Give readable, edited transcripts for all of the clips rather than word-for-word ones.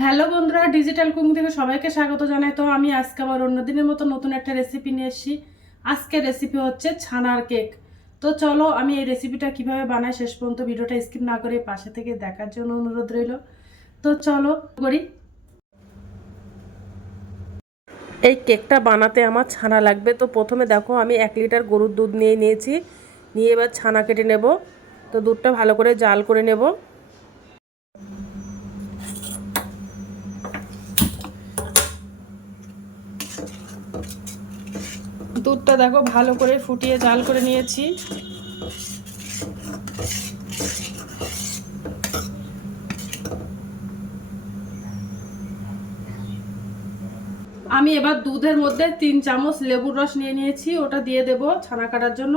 Hello বন্ধুরা, digital cooking থেকে সবাইকে স্বাগত জানাই। তো আমি আজকে আবার অন্যদিনের মতো নতুন একটা রেসিপি নিয়ে এসেছি। আজকের রেসিপি হচ্ছে ছানার কেক। তো চলো আমি এই রেসিপিটা কিভাবে বানাই শেষ পর্যন্ত ভিডিওটা স্কিপ না করে পাশে থেকে দেখার জন্য অনুরোধ রইল। তো চলো করি। এই কেকটা বানাতে আমার ছানা লাগবে। তো প্রথমে দেখো আমি 1 লিটার গরুর দুধ নিয়েছি। নিয়ে এবার ছানা কেটে নেব। তো দুধটা ভালো করে জাল করে নেব। দুধটা দেখো ভালো করে ফুটিয়ে জাল করে নিয়েছি। আমি এবার দুধের মধ্যে 3 চামচ লেবুর রস নিয়েছি, ওটা দিয়ে দেব ছানা কাটার জন্য।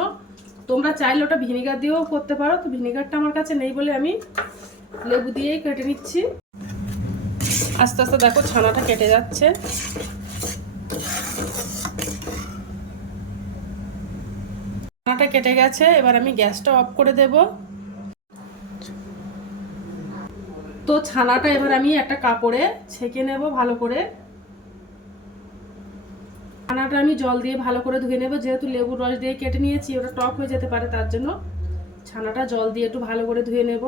তোমরা চাইলে ওটা ভিনেগার দিয়েও করতে পারো, তো ভিনেগারটা আমার কাছে নেই বলে আমি লেবু দিয়েই কেটে নিচ্ছি। আস্তে আস্তে দেখো ছানাটা কেটে যাচ্ছে। ছানাটা কেটে গেছে, এবার আমি গ্যাসটা অফ করে দেব। তো ছানাটা এবার আমি একটা কাপড়ে ছেঁকে নেব ভালো করে। ছানাটা আমি জল দিয়ে ভালো করে ধুয়ে নেব, যেহেতু লেবুর রস দিয়ে কেটে নিয়েছি, ওটা টক হয়ে যেতে পারে, তার জন্য ছানাটা জল দিয়ে একটু ভালো করে ধুয়ে নেব।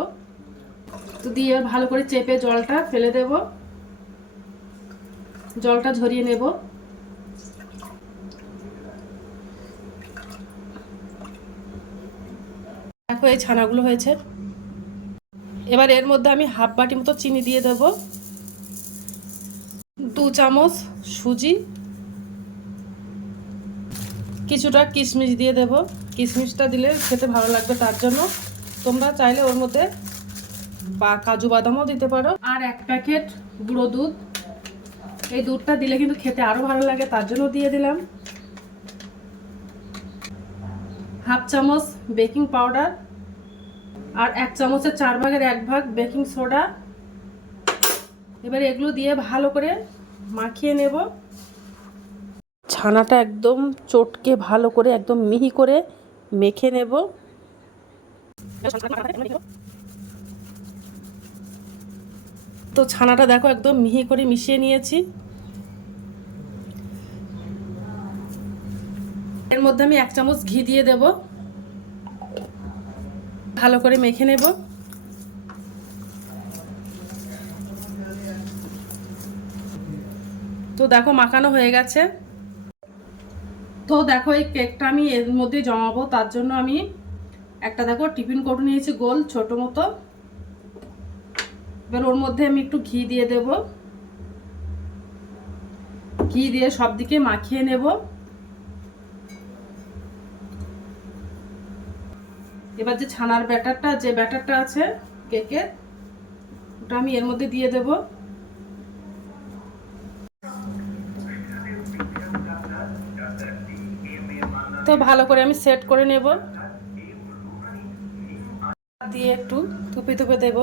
তো দিয়ে ভালো করে চেপে জলটা ফেলে দেব, জলটা ঝরিয়ে নেব। দেখো এই ছানাগুলো হয়েছে। এবার এর মধ্যে আমি হাফ বাটি মতো চিনি দিয়ে দেব, 2 চামচ সুজি, কিছুটা কিশমিশ দিয়ে দেব। কিশমিশটা দিলে খেতে ভালো লাগবে, তার জন্য তোমরা চাইলে ওর মধ্যে বা কাজু বাদামও দিতে পারো। আর 1 প্যাকেট গুঁড়ো দুধ, এই দুধটা দিলে কিন্তু খেতে আরো ভালো লাগে, তার জন্য দিয়ে দিলাম। হাফ চামচ বেকিং পাউডার, আর 1 চামচের 4 ভাগের 1 ভাগ বেকিং সোডা। এবার এগুলো দিয়ে ভালো করে মাখিয়ে নেব। ছানাটা একদম চটকে ভালো করে একদম মিহি করে মেখে নেব। তো ছানাটা দেখো একদম মিহি করে মিশিয়ে নিয়েছি। এর মধ্যে আমি 1 চামচ ঘি দিয়ে দেব, ভালো করে মেখে নেব। তো দেখো মাখানো হয়ে গেছে। তো দেখো এই কেকটা আমি এর মধ্যে জমাবো, তার জন্য আমি একটা দেখো টিফিন কৌটো নিয়েছি গোল ছোট মতো। এবার ওর মধ্যে আমি একটু ঘি দিয়ে দেব, ঘি দিয়ে সব দিকে মাখিয়ে নেব। এবার যে ছানার ব্যাটারটা আছে কেকের, ওটা আমি এর মধ্যে দিয়ে দেব। তো ভালো করে আমি সেট করে নেব, দিয়ে একটু থুপে থুপে দেব।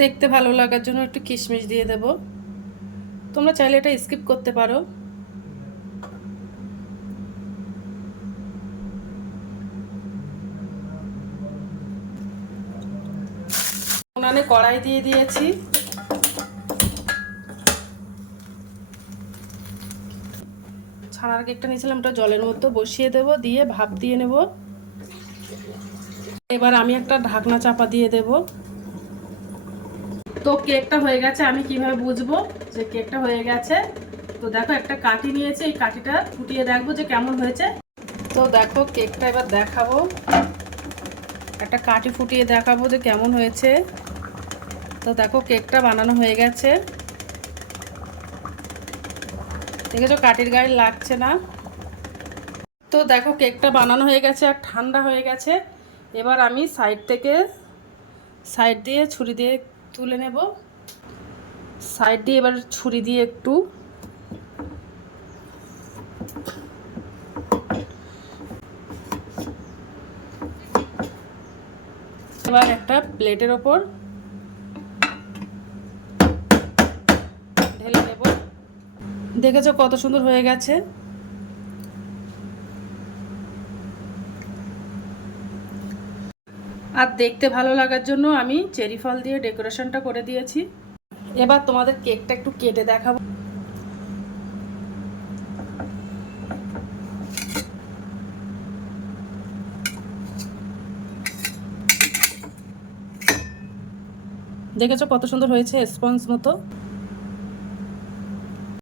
দেখতে ভালো লাগার জন্য একটু কিশমিশ দিয়ে দেব। তোমরা চাইলে এটা স্কিপ করতে পারো। উনানে কড়াই দিয়ে দিয়েছি। ছানার কেকটা নিয়েছিলাম, ওটা জলের মধ্যে বসিয়ে দেব, দিয়ে ভাপ দিয়ে নেব। এবার আমি একটা ঢাকনা চাপা দিয়ে দেব। তো কেকটা হয়ে গেছে। আমি কিভাবে বুঝবো যে কেকটা হয়ে গেছে? তো দেখো একটা কাঠি নিয়েছি, এই কাঠিটা ফুটিয়ে দেখবো যে কেমন হয়েছে। তো দেখো কেকটা এবার দেখাবো, একটা কাঠি ফুটিয়ে দেখাবো যে কেমন হয়েছে। তো দেখো কেকটা বানানো হয়ে গেছে, দেখেছো কাঠির গায়ে লাগছে না। তো দেখো কেকটা বানানো হয়ে গেছে আর ঠান্ডা হয়ে গেছে। এবার আমি সাইড দিয়ে ছুরি দিয়ে তুলে নেব। সাইড দিয়ে এবার ছুরি দিয়ে একটু এবার একটা প্লেটের ওপর ঢেলে নেব। দেখেছো কত সুন্দর হয়ে গেছে। আর দেখতে ভালো লাগার জন্য আমি চেরি ফল দিয়ে ডেকোরেশনটা করে দিয়েছি। এবার তোমাদের কেকটা একটু কেটে দেখাবো। দেখেছো কত সুন্দর হয়েছে, স্পঞ্জ মতো।